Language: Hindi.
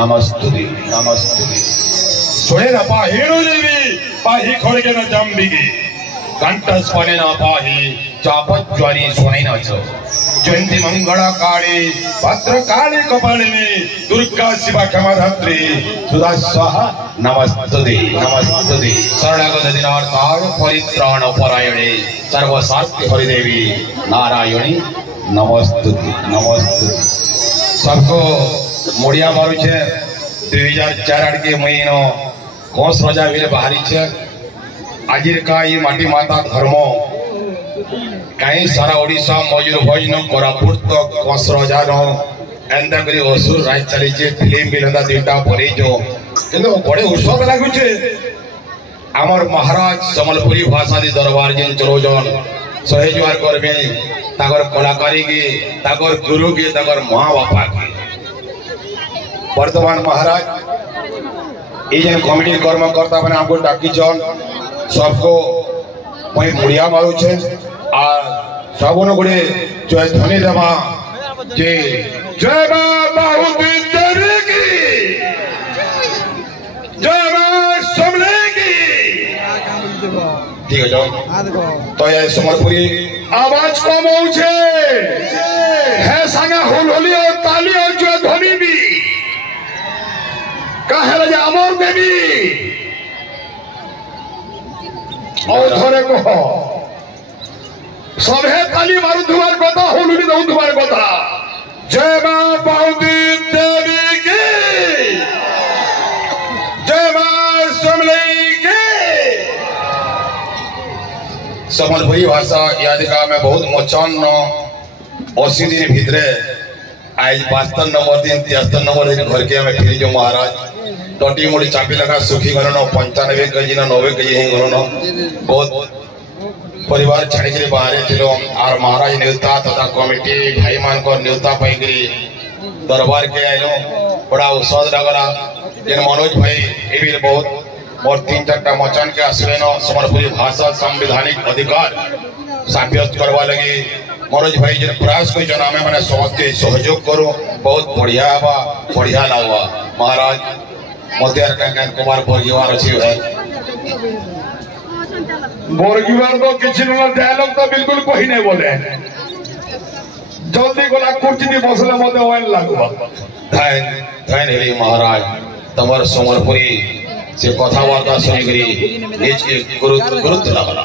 नमस्तुते नमस्तुते सुने न पाहिणु देवी पाही खोडगे न जंबिगे कंठस पने न पाही चापत ज्वारी सोने न छ जयंती मंगला काली भद्र काली कपालिनी दुर्गा शिवा क्षमा धात्री सुधा स्वाहा नमस्तुते नमस्तुते शरणागत दिनार्ताय परित्राण परायणे सर्वशास्ति हरिदेवी नारायणी नमस्तुते नमस्तुते सबको मुड़िया मारू छे 2004 आड़के महीनो कोस रजा वीर बाहरी छे आजिर का ये माटी माता धर्म कहीं सारा ओडिशा मयूरभंज न कोरापुट तो कोस रजा न एंदा करी असुर राज चली छे फिल्म बिलंदा दिटा परे जो किंतु बड़े उत्सव लागु छे आमर महाराज समलपुरी भाषा दी दरबार जेन चलोजन सहजुआर करबे तागर कलाकारी के तागर गुरु के तागर मां बापा के वर्तमान महाराज ये जन कमिटी कर्मकर्ता मैंने हमको डाकी जन सबको मैं मुड़िया मारू छे आ सबनो गुड़े जय ध्वनि देवा जे जय बाबू देवी की जय मां समले की ठीक है जाओ तो ये समरपुरी आवाज कम हो छे है संगा हुलहुली और ताली और जय ध्वनि भी कहे राजा अमर देवी और थोड़े को सब है ताली मारू तुम्हारे कथा हुलुली दो तुम्हारे कथा जय मां पार्वती देवी की जय मां समलई की समलपुरी भाषा यादिका में बहुत मोचन 80 दिन भीतरे आज 72 नंबर दिन 73 नंबर दिन घर के हमें फिर जो महाराज टोटी मोड़ी चापी लगा सुखी गलो न 95 केजी न 90 केजी ही गलो न बहुत परिवार छाड़ी के बाहर थिलो आर महाराज न्यूता तथा कमिटी भाई मान को न्यूता पैकरी दरबार के आइलो बड़ा उत्साह लगला जेन मनोज भाई ए भी बहुत मोर 3-4टा मचान के आश्रय न समरपुरी भाषा संवैधानिक अधिकार साब्यस्त करवा लगी मनोज भाई जेन प्रयास कोई जन हमें माने समझते सहयोग करो बहुत बढ़िया लागवा महाराज मध्यार का कुमार बोरगीवार अच्छी है बोरगीवार तो किसी डायलॉग तो बिल्कुल कोई नहीं बोले जल्दी गोला कुर्सी दी बसले मते ओन लागबा धन धन हे महाराज तमर समरपुरी से कथावार्ता सुनी करी निज के गुरुत्व लागला